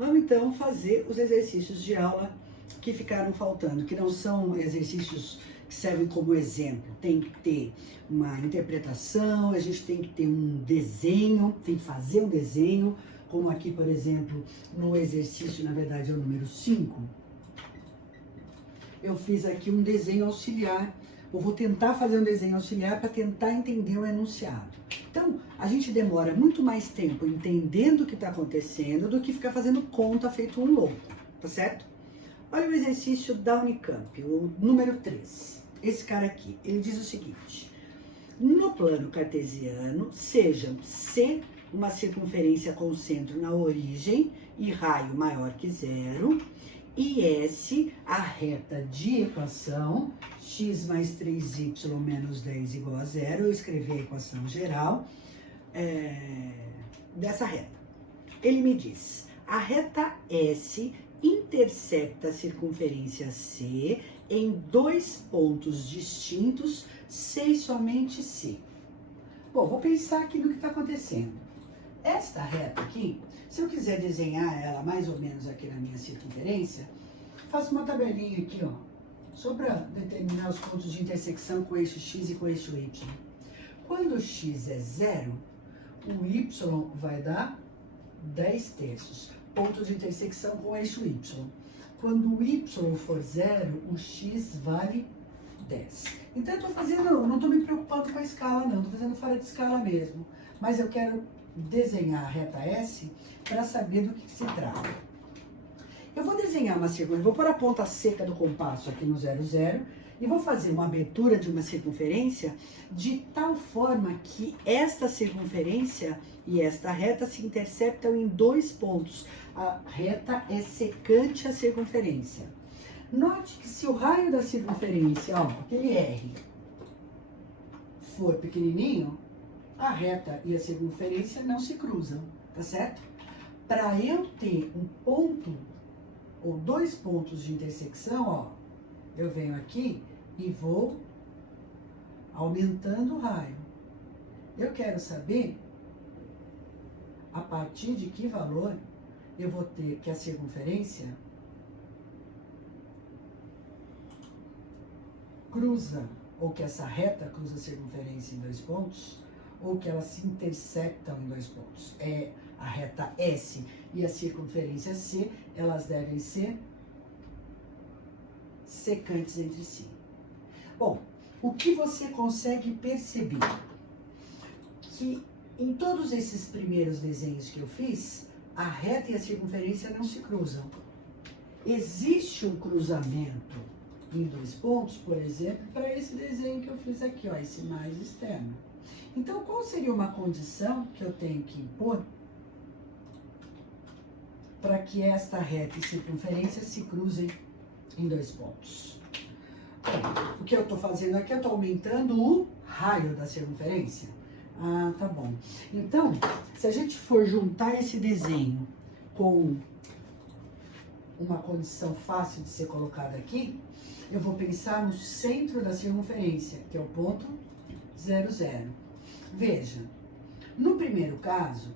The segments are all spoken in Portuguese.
Vamos então fazer os exercícios de aula que ficaram faltando, que não são exercícios que servem como exemplo. Tem que ter uma interpretação, a gente tem que ter um desenho, tem que fazer um desenho, como aqui, por exemplo, no exercício, na verdade é o número 5. Eu fiz aqui um desenho auxiliar. Eu vou tentar fazer um desenho auxiliar para tentar entender o enunciado. Então, a gente demora muito mais tempo entendendo o que está acontecendo do que ficar fazendo conta feito um louco, tá certo? Olha o exercício da Unicamp, o número 3. Esse cara aqui, ele diz o seguinte: no plano cartesiano, sejam C uma circunferência com centro na origem e raio maior que zero, e S a reta de equação x mais 3y menos 10 igual a zero. Eu escrevi a equação geral dessa reta. Ele me diz, a reta S intercepta a circunferência C em 2 pontos distintos, C e somente C. Bom, vou pensar aqui no que está acontecendo. Esta reta aqui, se eu quiser desenhar ela mais ou menos aqui na minha circunferência, faço uma tabelinha aqui, ó, só para determinar os pontos de intersecção com o eixo x e com o eixo y. Quando o x é 0, o y vai dar 10 terços. Ponto de intersecção com o eixo y. Quando o y for 0, o x vale 10. Então eu não estou me preocupando com a escala não, estou fazendo fora de escala mesmo. Mas eu quero desenhar a reta S para saber do que se trata. Eu vou desenhar uma circunferência, vou pôr a ponta seca do compasso aqui no 0, 0, e vou fazer uma abertura de uma circunferência de tal forma que esta circunferência e esta reta se interceptam em 2 pontos. A reta é secante à circunferência. Note que se o raio da circunferência, ó, aquele R, for pequenininho, a reta e a circunferência não se cruzam, tá certo? Para eu ter um ponto ou 2 pontos de intersecção, ó, eu venho aqui e vou aumentando o raio. Eu quero saber a partir de que valor eu vou ter que a circunferência cruza, ou que essa reta cruza a circunferência em 2 pontos, ou que elas se intersectam em 2 pontos. É a reta S e a circunferência C, elas devem ser secantes entre si. Bom, o que você consegue perceber? Que em todos esses primeiros desenhos que eu fiz, a reta e a circunferência não se cruzam. Existe um cruzamento em 2 pontos, por exemplo, para esse desenho que eu fiz aqui, ó, esse mais externo. Então, qual seria uma condição que eu tenho que impor para que esta reta e circunferência se cruzem em 2 pontos? Bom, o que eu estou fazendo aqui, eu estou aumentando o raio da circunferência. Ah, tá bom. Então, se a gente for juntar esse desenho com uma condição fácil de ser colocada aqui, eu vou pensar no centro da circunferência, que é o ponto 0, 0. Veja, no primeiro caso,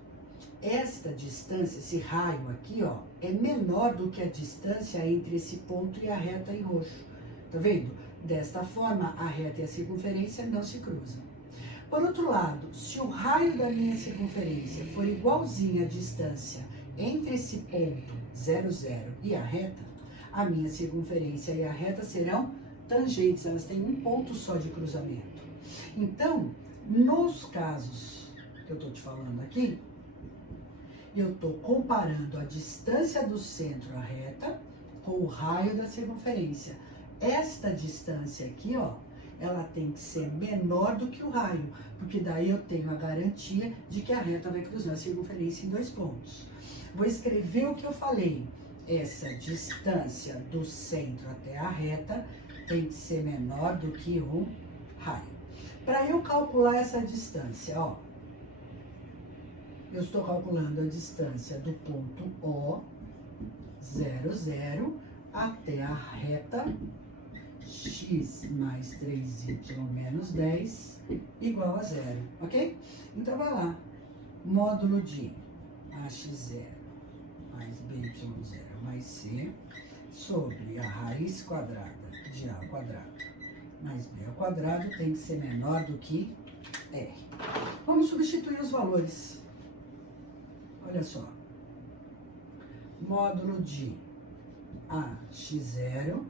esta distância, esse raio aqui, ó, é menor do que a distância entre esse ponto e a reta em roxo. Tá vendo? Desta forma, a reta e a circunferência não se cruzam. Por outro lado, se o raio da minha circunferência for igualzinho à distância entre esse ponto 0, 0 e a reta, a minha circunferência e a reta serão tangentes, elas têm um ponto só de cruzamento. Então, nos casos que eu estou te falando aqui, eu estou comparando a distância do centro à reta com o raio da circunferência. Esta distância aqui, ó, ela tem que ser menor do que o raio, porque daí eu tenho a garantia de que a reta vai cruzar a circunferência em 2 pontos. Vou escrever o que eu falei. Essa distância do centro até a reta tem que ser menor do que o raio. Para eu calcular essa distância, ó, eu estou calculando a distância do ponto O, 0, 0, até a reta x mais 3y menos 10 igual a 0, ok? Então, vai lá. Módulo de AX0 mais BY C sobre a raiz quadrada de A ao quadrado mais B ao quadrado tem que ser menor do que R. Vamos substituir os valores. Olha só. Módulo de AX0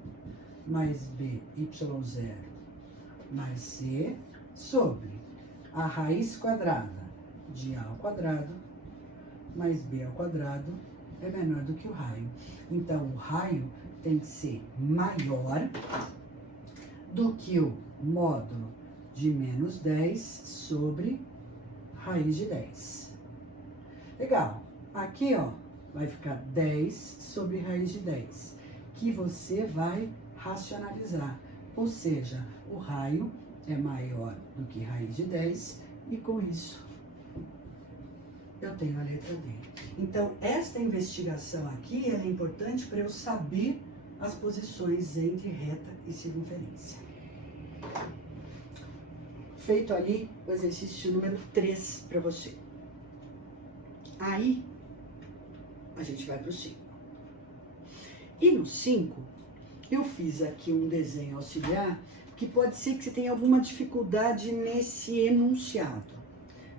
mais BY0 mais C sobre a raiz quadrada de A ao quadrado mais B ao quadrado é menor do que o raio. Então, o raio tem que ser maior do que o módulo de menos 10 sobre raiz de 10. Legal. Aqui, ó, vai ficar 10 sobre raiz de 10, que você vai racionalizar. Ou seja, o raio é maior do que raiz de 10 e com isso eu tenho a letra D. Então, esta investigação aqui ela é importante para eu saber as posições entre reta e circunferência. Feito ali o exercício número 3 para você. Aí, a gente vai para o 5. E no 5, eu fiz aqui um desenho auxiliar que pode ser que você tenha alguma dificuldade nesse enunciado.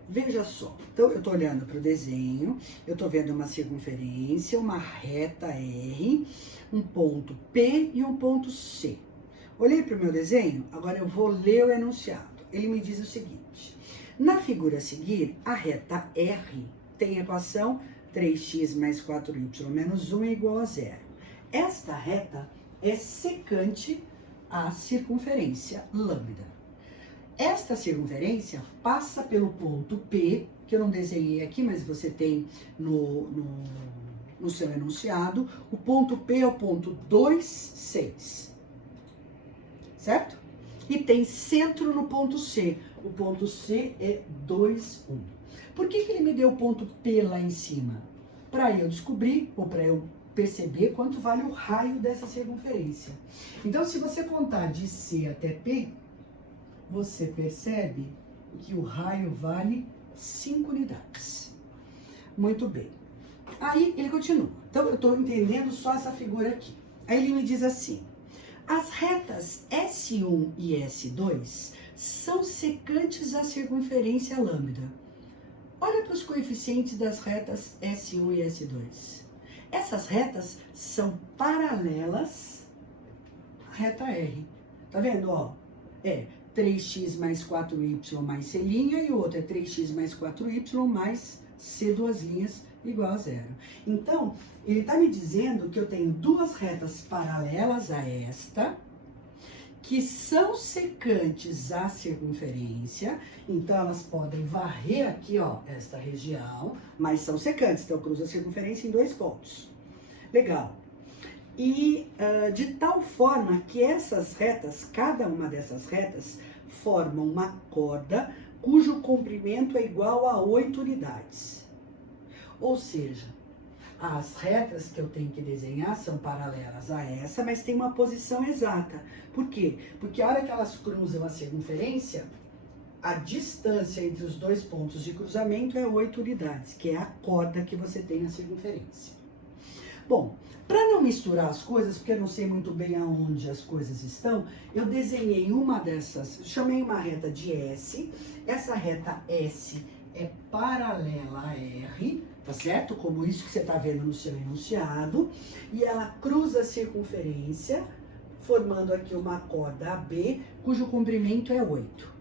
Veja só, então eu estou olhando para o desenho, eu estou vendo uma circunferência, uma reta R, um ponto P e um ponto C. Olhei para o meu desenho, agora eu vou ler o enunciado. Ele me diz o seguinte: na figura a seguir, a reta R tem a equação 3x mais 4y menos 1 é igual a 0. Esta reta é secante à circunferência lambda. Esta circunferência passa pelo ponto P, que eu não desenhei aqui, mas você tem no seu enunciado. O ponto P é o ponto 2, 6. Certo? E tem centro no ponto C. O ponto C é 2, 1. Por que ele me deu o ponto P lá em cima? Para eu descobrir, ou para eu perceber quanto vale o raio dessa circunferência. Então, se você contar de C até P, você percebe que o raio vale 5 unidades. Muito bem. Aí ele continua. Então, eu estou entendendo só essa figura aqui. Aí ele me diz assim: as retas S1 e S2 são secantes à circunferência lambda. Olha para os coeficientes das retas S1 e S2. Essas retas são paralelas à reta R. Tá vendo, ó? É 3x mais 4y mais C' e o outro é 3x mais 4y mais C duas linhas igual a 0. Então, ele está me dizendo que eu tenho duas retas paralelas a esta, que são secantes à circunferência, então elas podem varrer aqui, ó, esta região, mas são secantes, então eu cruzo a circunferência em 2 pontos. Legal. E de tal forma que essas retas, cada uma dessas retas, formam uma corda cujo comprimento é igual a 8 unidades. Ou seja, as retas que eu tenho que desenhar são paralelas a essa, mas tem uma posição exata. Por quê? Porque a hora que elas cruzam a circunferência, a distância entre os 2 pontos de cruzamento é 8 unidades, que é a corda que você tem na circunferência. Bom, para não misturar as coisas, porque eu não sei muito bem aonde as coisas estão, eu desenhei uma dessas, chamei uma reta de S. Essa reta S é paralela a R, tá certo? Como isso que você está vendo no seu enunciado. E ela cruza a circunferência, formando aqui uma corda AB, cujo comprimento é 8.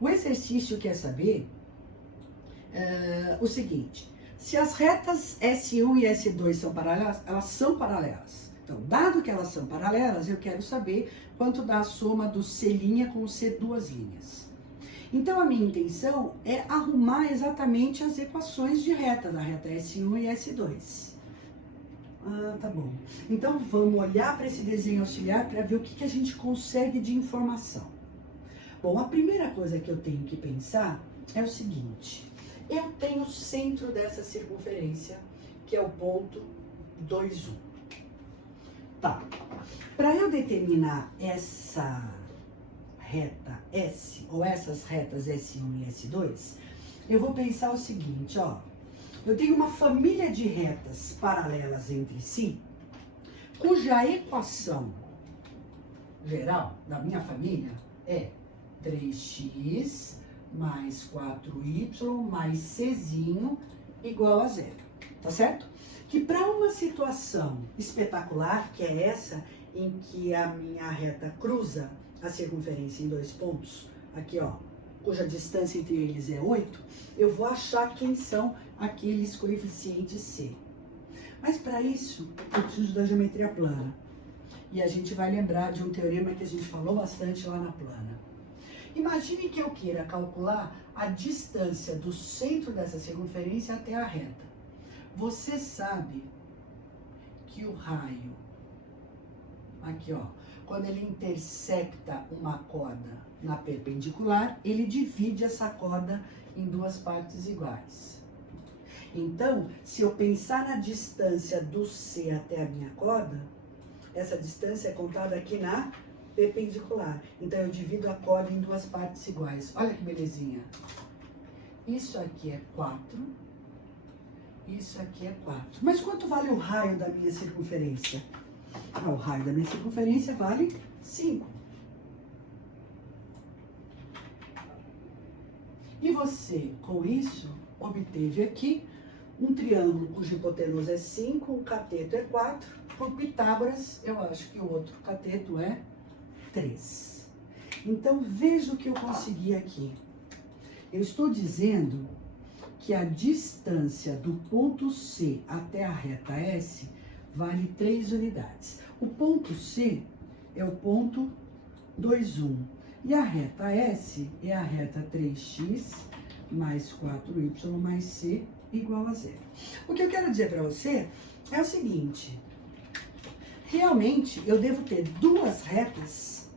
O exercício quer saber o seguinte: se as retas S1 e S2 são paralelas, elas são paralelas. Então, dado que elas são paralelas, eu quero saber quanto dá a soma do C' com o C duas linhas. Então, a minha intenção é arrumar exatamente as equações de reta, da reta S1 e S2. Ah, tá bom. Então, vamos olhar para esse desenho auxiliar para ver o que a gente consegue de informação. Bom, a primeira coisa que eu tenho que pensar é o seguinte: eu tenho o centro dessa circunferência, que é o ponto 2, 1. Tá. Para eu determinar essa reta S, ou essas retas S1 e S2, eu vou pensar o seguinte, ó. Eu tenho uma família de retas paralelas entre si, cuja equação geral da minha família é 3x mais 4y mais czinho igual a zero, tá certo? Que para uma situação espetacular, que é essa em que a minha reta cruza a circunferência em dois pontos, aqui ó, cuja distância entre eles é 8, eu vou achar quem são aqueles coeficientes C. Mas para isso, eu preciso da geometria plana. E a gente vai lembrar de um teorema que a gente falou bastante lá na plana. Imagine que eu queira calcular a distância do centro dessa circunferência até a reta. Você sabe que o raio, aqui ó, quando ele intersecta uma corda na perpendicular, ele divide essa corda em duas partes iguais. Então, se eu pensar na distância do C até a minha corda, essa distância é contada aqui na perpendicular. Então, eu divido a corda em duas partes iguais. Olha que belezinha. Isso aqui é 4. Isso aqui é 4. Mas quanto vale o raio da minha circunferência? Ah, o raio da minha circunferência vale 5. E você, com isso, obteve aqui um triângulo cuja hipotenusa é 5, o cateto é 4. Por Pitágoras, eu acho que o outro cateto é 3. Então, veja o que eu consegui aqui. Eu estou dizendo que a distância do ponto C até a reta S vale 3 unidades. O ponto C é o ponto 2, 1. E a reta S é a reta 3x mais 4y mais c igual a zero. O que eu quero dizer para você é o seguinte. Realmente, eu devo ter duas retas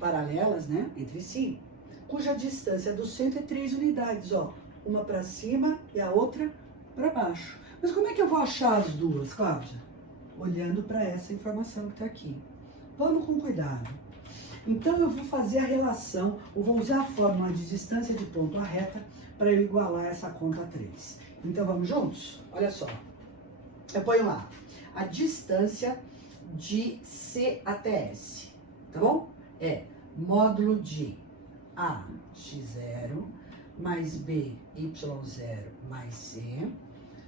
paralelas, né, entre si, cuja distância do centro é 3 unidades, ó. Uma para cima e a outra para baixo. Mas como é que eu vou achar as duas, Cláudia? Olhando para essa informação que está aqui. Vamos com cuidado. Então, eu vou fazer a relação, eu vou usar a fórmula de distância de ponto à reta para eu igualar essa conta 3. Então, vamos juntos? Olha só. Eu ponho lá a distância de C até S, tá bom? É módulo de A, x0, mais B, y0, mais C,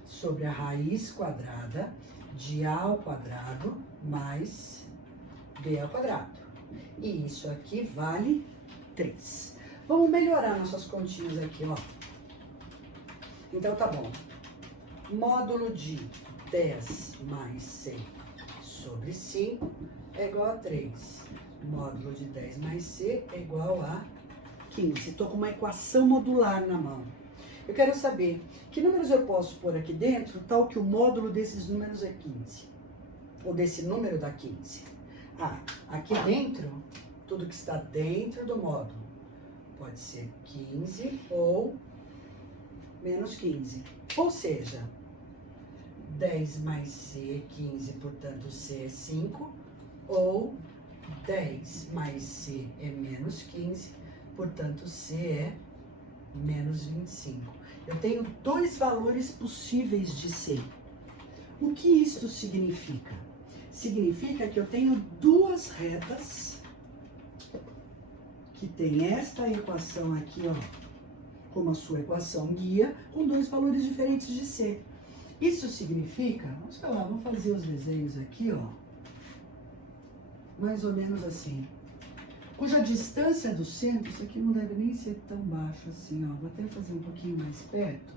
sobre a raiz quadrada de A ao quadrado mais B ao quadrado. E isso aqui vale 3. Vamos melhorar nossas continhas aqui, ó. Então, tá bom. Módulo de 10 mais C sobre 5 é igual a 3. Módulo de 10 mais C é igual a 15. Estou com uma equação modular na mão. Eu quero saber que números eu posso pôr aqui dentro, tal que o módulo desses números é 15. Ou desse número dá 15. Ah, aqui dentro, tudo que está dentro do módulo pode ser 15 ou menos 15. Ou seja, 10 mais C é 15, portanto C é 5. Ou 10 mais C é menos 15, portanto C é menos 25. Eu tenho dois valores possíveis de C. O que isso significa? Significa que eu tenho duas retas que tem esta equação aqui, ó, como a sua equação guia, com dois valores diferentes de C. Isso significa, vamos fazer os desenhos aqui, ó, mais ou menos assim, cuja distância do centro, isso aqui não deve nem ser tão baixo assim, ó, vou até fazer um pouquinho mais perto,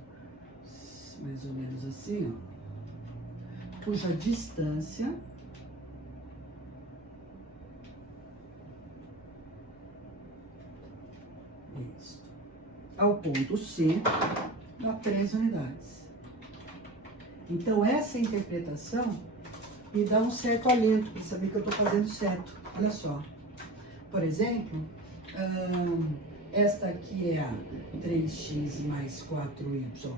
mais ou menos assim, ó, cuja distância ao ponto C dá 3 unidades. Então, essa interpretação me dá um certo alento para saber que eu estou fazendo certo. Olha só. Por exemplo, esta aqui é a 3x mais 4y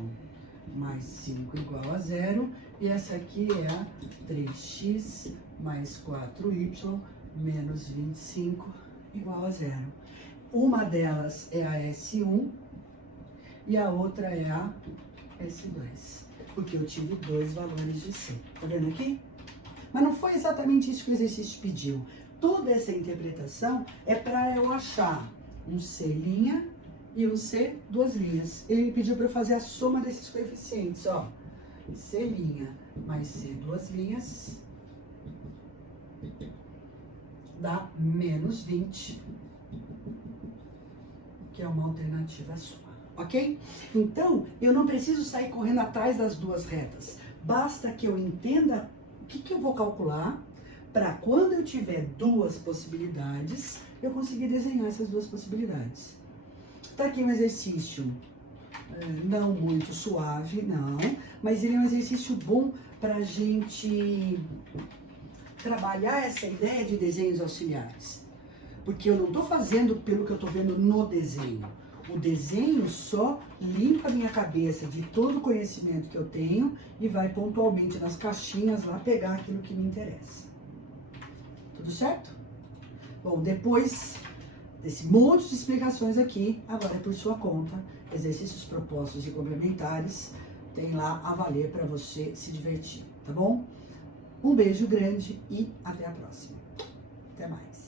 mais 5 igual a 0. E essa aqui é a 3x mais 4y menos 25 igual a 0. Uma delas é a S1 e a outra é a S2, porque eu tive dois valores de C. Tá vendo aqui? Mas não foi exatamente isso que o exercício pediu. Toda essa interpretação é para eu achar um C' e um C, duas linhas. Ele pediu para eu fazer a soma desses coeficientes, ó. C' mais C, duas linhas, dá menos 20, que é uma alternativa sua, ok? Então, eu não preciso sair correndo atrás das duas retas. Basta que eu entenda o que eu vou calcular, para quando eu tiver duas possibilidades, eu conseguir desenhar essas duas possibilidades. Tá aqui um exercício não muito suave, não, mas ele é um exercício bom para a gente trabalhar essa ideia de desenhos auxiliares. Porque eu não estou fazendo pelo que eu estou vendo no desenho. O desenho só limpa a minha cabeça de todo o conhecimento que eu tenho e vai pontualmente nas caixinhas lá pegar aquilo que me interessa. Tudo certo? Bom, depois desse monte de explicações aqui, agora é por sua conta, exercícios propostos e complementares, tem lá a valer para você se divertir, tá bom? Um beijo grande e até a próxima. Até mais.